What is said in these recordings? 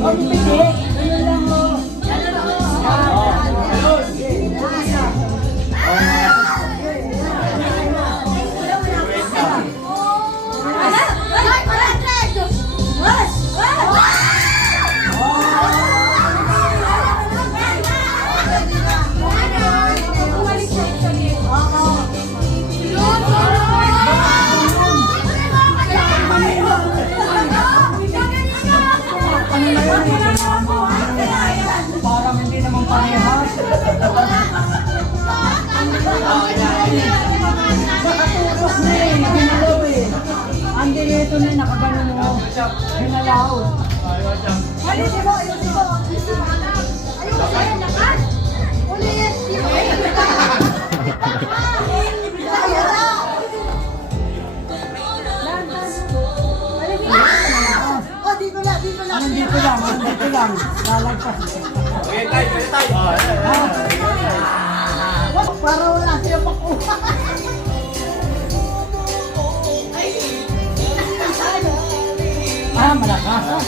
Andi dito na nakagano mo. Hinalaw. Ayusin mo, ayusin mo. Ayusin mo, nakas. Ulit. Oh, dito lang, dito lang. Dito lang. Lalagpas. Okay, tayo. Para wala siya pakuha. Malakas.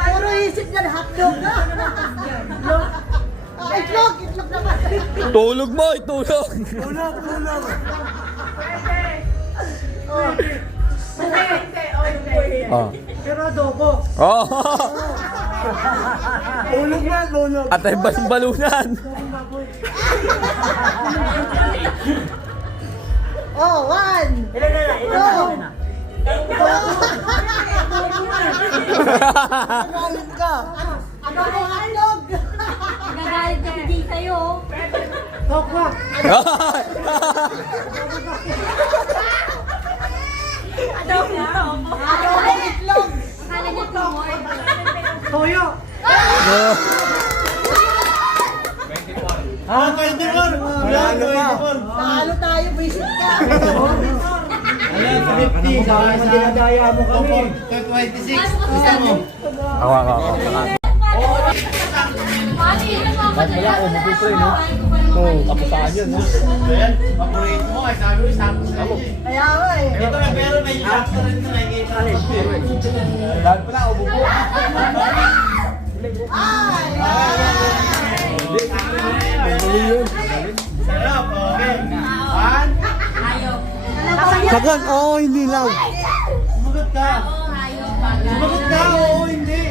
Puro isip niya na hotdog na. Itlog naman. Tulog mo, itulog. Tulog. Pero adobo. Oh. Tulog na, tulog. At ay balunan. Oh, one. Two. Agalit ka. Adobo hotdog. Nagagalit ka hindi kayo. Tokwa. Adobo itlog. Akala niyo tumor. Toyo. Ah, 24! Wala, 24! Talo tayo, visit ka. Ayan, 50! Saan mo dinadaya mo kami? 26! Gusto mo? Ako. Wala, magpipray, no? Oo, kapusaan yun, no? Ayan, paborito mo. Ay, sabi mo, sakto sa'yo. Kaya nga eh. Ito na, pero may sakto rin ka nakikita. Dahil pala, ubo po. Sarap, okay. One. Kagan, oo, hindi lang. Sumagot ka. Sumagot ka, oo, hindi.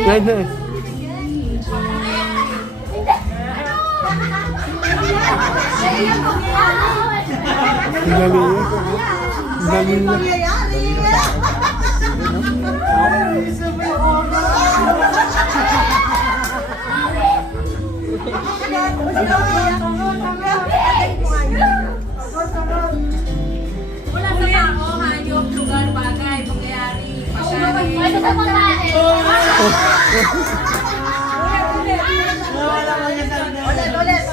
Pwede. Dali pangyayari. sa pagkain. Ulit.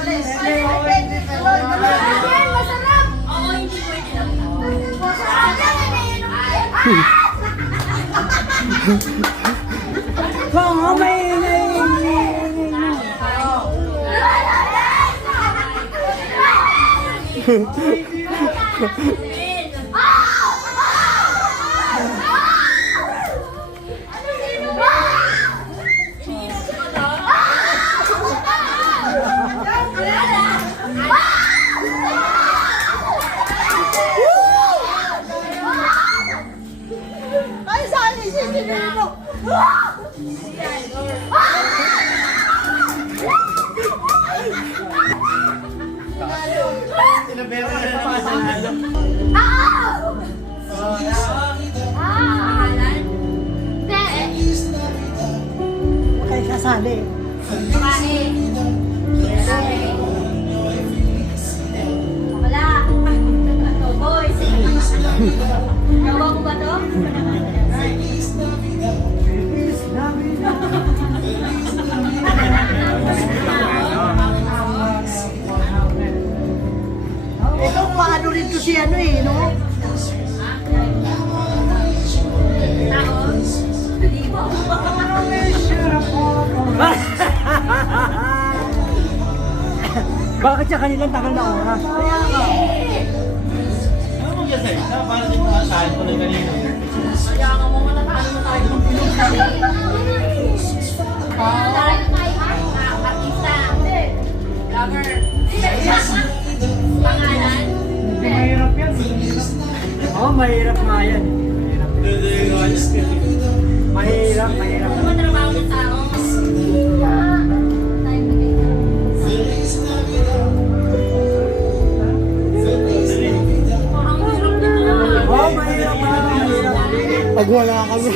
Ayan, masarap. Oo, hindi pwede lang. Masarap yan, Oo, may Ay, saan isisinin mo? Sinabero na naman sa halo. Okay, kasali. Wala. Boys. Gawa mo ba to? Ito, paano rin to si ano eh, no? Bakit sa kanilang tagal na oras? Ano mo kasi? Para din mga sahit ko lang kanina. Mahirap yan. Oo, mahirap nga yan. Mahirap. Oo, mahirap. Pag wala kami.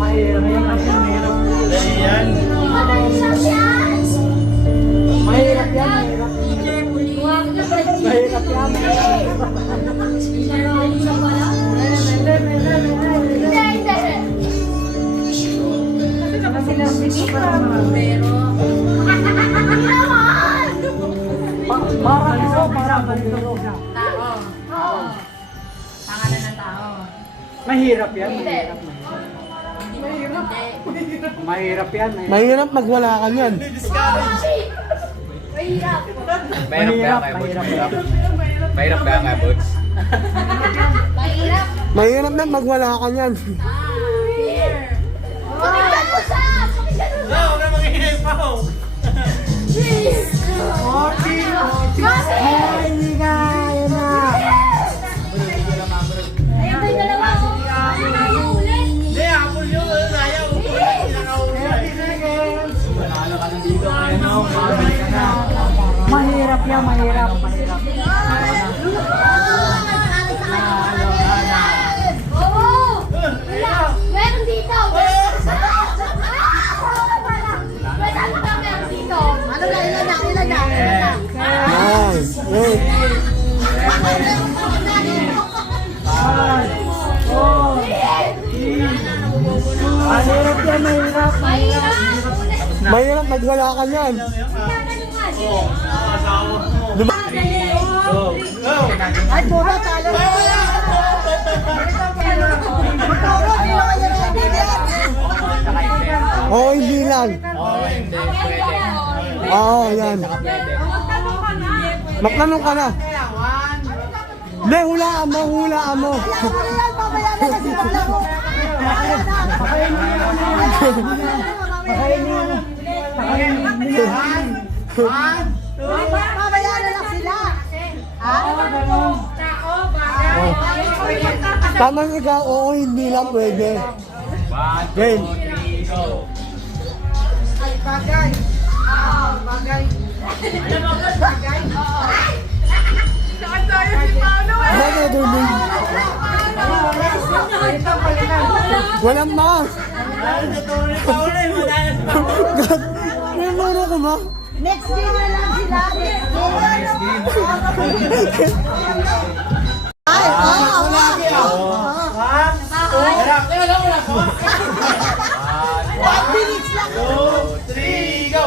Mahirap yan kasi mahirap. Dali yan. Mahirap yan. Mahirap yan. Parang ganito. Pangalan ng tao. Mahirap yan. Mahirap yan. Mahirap pag wala ka yan. Mahirap. Mahirap. Mahirap ba nga, Boots? Mahirap. Mahirap na pag wala ka yan. Fear. Pakinggan mo siya! Pakinggan mo! Huwag na mag-ihay pa ho. Please! Ay, hindi ka. Yan na. Ayun ba yung dalawa? Ayun na yung ulit. Hindi, apple yun. Ayaw. Mahirap yan. Mahirap. Oo! Wala! Meron dito! Meron dito! Ano na, ilan na? Yan. Yan. Mahirap yan. Mahirap. Mahirap! Mahirap pag wala ka yan. Go. Go. Ay, puro talo. Puro, hindi naman yan ang bibigyan. Oo, hindi lang. Oo, yan. Magtanong ka na. Hindi, hulaan mo. Kaya ano yan, mamaya na kasi wala ko. Mamaya na lang sila. Tamang ikaw, oo, hindi lang pwede. Game. Bagay. Bagay. Ano tuloy? Walang ma. Niluro ko ma. Next game na lang sila. Ay, wala. One minutes lang. 2, 3, go!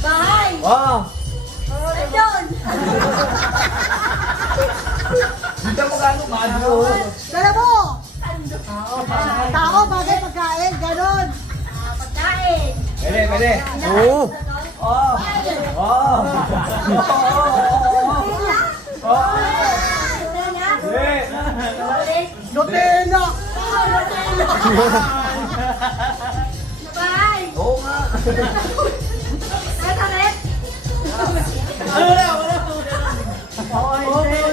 Bahay. Oh. Nandun. Dito mo gano'n, Mado. Dala mo. Tao, bagay, pagkain. Ganon. Pagkain. Pwede, pwede. Oo. Oh. Oh. Nutella. Bahay. Oo nga. Kataret. Wala.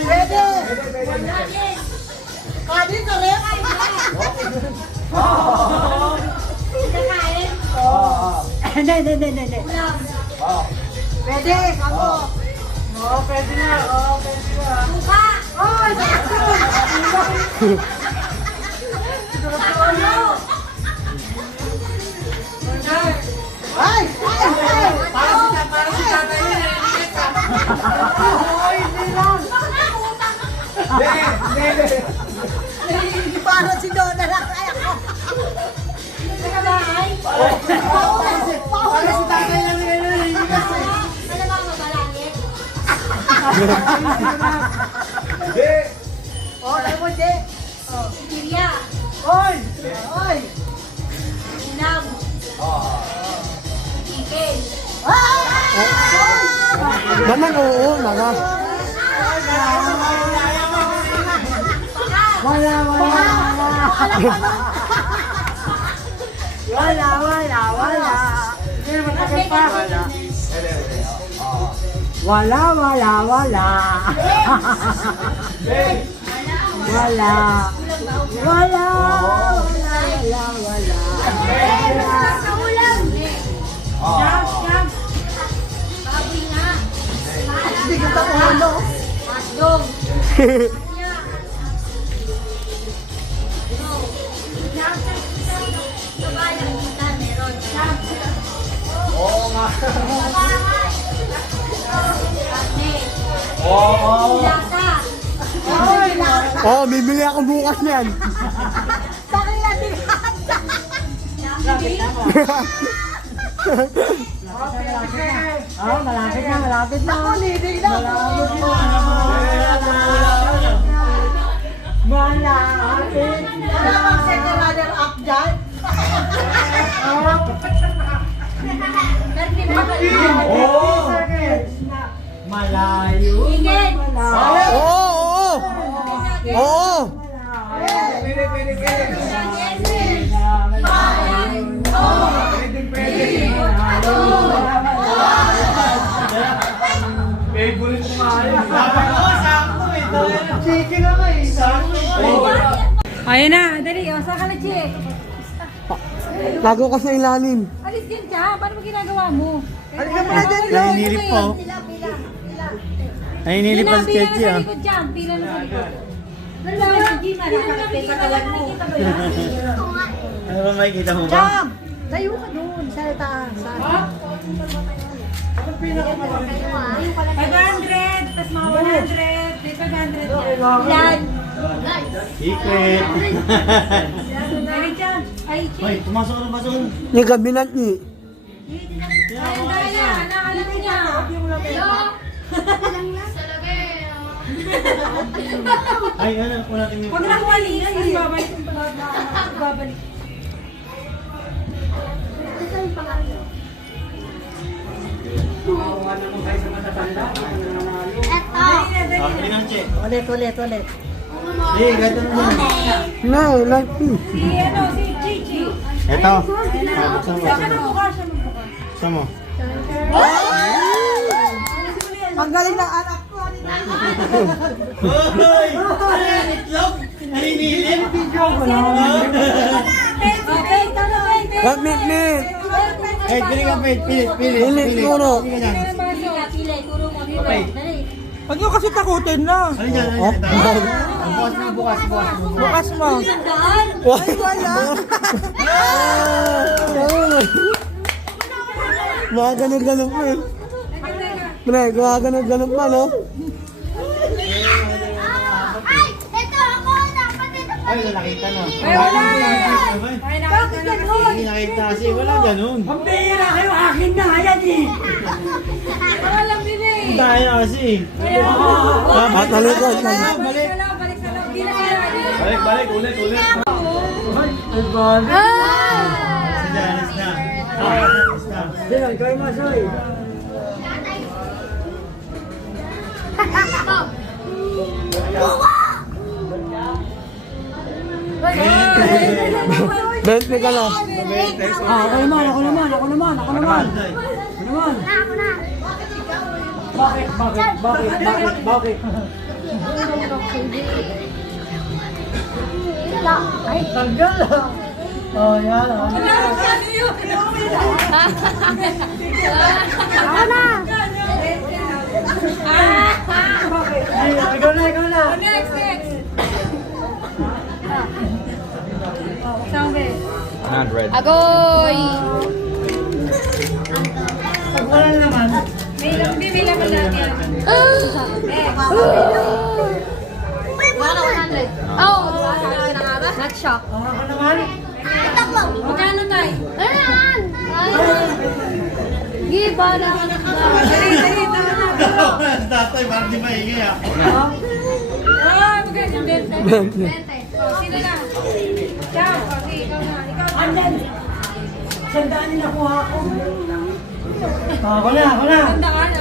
Pwede. Kanin ka rin. Kakain. Hindi. Ulam. Pwede, ako. Oo, pwede na. Buka. Oh, Ay! Para si tatay yun, Ay, hindi lang. Para si Donna lang. Ay, ako. Nakabahay? Para si tatay lang yun, Ano ba ang mabalangit? Hindi. Oh, alam mo, di. Oh, Siria. Oy! Oy. Inam. Chicken. Naman oo, naga. Wala. Hindi matagal pa. Wala. Sa ulam. Jam. Baboy nga. Hindi kita ulo. Masdong. Oo nga. Oh, bibili ako bukas niyan. Bakit natin Malapit na. Ako, lidig na. Malapit Wala kang second runner up dyan. Oo. Malayo. Ingin. Oo. Favorite ko nga yun. Sakto ito. Chicken ako eh. Ayun na, dali. O, saan ka na, Chi? Tago ka sa ilalim. Alis din ka. Paano mo ginagawa mo? Halika mo na dyan, Nainilip po. Nainilip Pila na sa likod dyan. Pila na sa likod. Pila na sa likod. Ano ba makikita mo ba? Jam. Layo ka doon sa taas. 500, tas mga 100, 500 yan. Ilan? Secret. Dali dyan. Ay, Chi. Hoy, pumasok ka na ba doon? Ni kabinet ni. Ayun, dahil na. Anak niya. Ay, ano po natin yung... Huwag na kumalis. Babalik. Babalik. Hindi na, Che. Ulit. Hindi, ganito na lang. No, like this. Si Chichi. Ito. Saan ka nagbukas? Siya magbukas. Saan mo? Ang galing ng anak ko. Hoy! Itlog! Naninilip! What minute? Eh, pili ka, pili. Pilit, turo. Pili ka dyan. Okay. Huwag nyo kasi takutin na. Ano dyan? Ano dyan? Bukas. Bukas mo. Ay, wala. Mga ganun-ganun po eh. Pre, gumagano-ganon pa, no? Ay! Ito ako! Dapat ito pa! Ay, nakita na. Ay, wala. Ay, Bakit ganun? Hindi nakita kasi, wala ganun. Ang bihira kayo, akin na yan eh. Alam din eh. Tayo kasi. Kaya, At talikod. balik sa loob, balik sa loob. Di na kaya. Balik, ulit. Si Janice na. Janice na. Diyan, kayo masoy. Bentley ka lang. Ako naman. Ako na! Bakit? Ay, tagal ah. Oh, yan. Ako na! Ikaw na. Next. Sabi. 100. Agoy! Wala naman. May laman lagi. Oh! Not shock. Ako naman. Magkano tayo? Ayan! Giba na. Dali, tama na. Tatay, parang di maingay ah. Ah, magkano yung bente? Bentley. Oh, sino na? Ikaw, okay, ikaw na. Andan. Sandaan yung nakuha ko. Ako na. Tanda ka na.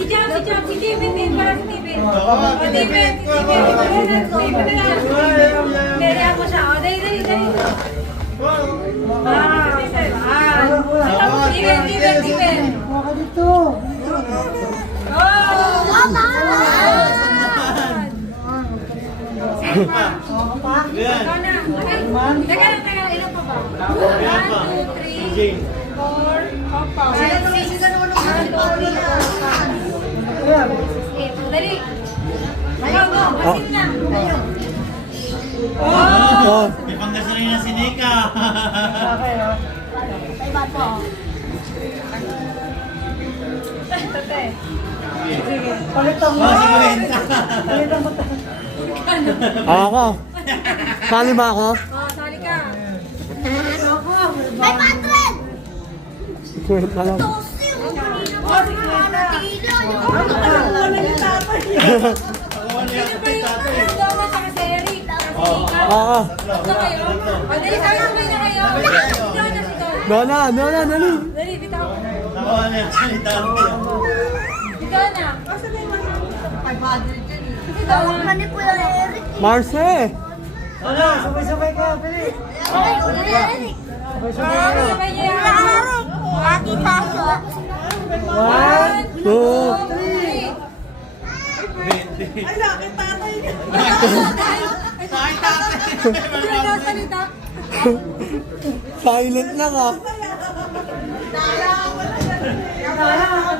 Si Jam, si David din, para si David. O, David, David na lang. Dali ako siya. O, dali. David. Kuha ka dito. Ako pa. Yan. Teka, ilan pa ba? 1, 2, 3, 4, 5, 6, 7, 8. Dali. Go. Asin na. Oh, May panggasolina si Nika. Okay, oh. Palitan mo. Si Kwenta. Palitan mo. ako. Sali ba ako? Sali ka. Ay, Patrick! Wait na lang. Ako ano yan, Sino ba yung tatay. Doma sa si Eric? Oo. Ito kayo? Dali, sabay na kayo. Ito na si Don. Dona, dali. Dali, bitaw. Ako ano yan, tatay. Ito na. Marce. Ano, sabay-sabay ka, Pili. Sabay-sabay ka. Sabay niya yan. One, 2. 3. Ano salita? Silent lang ah. Kaya,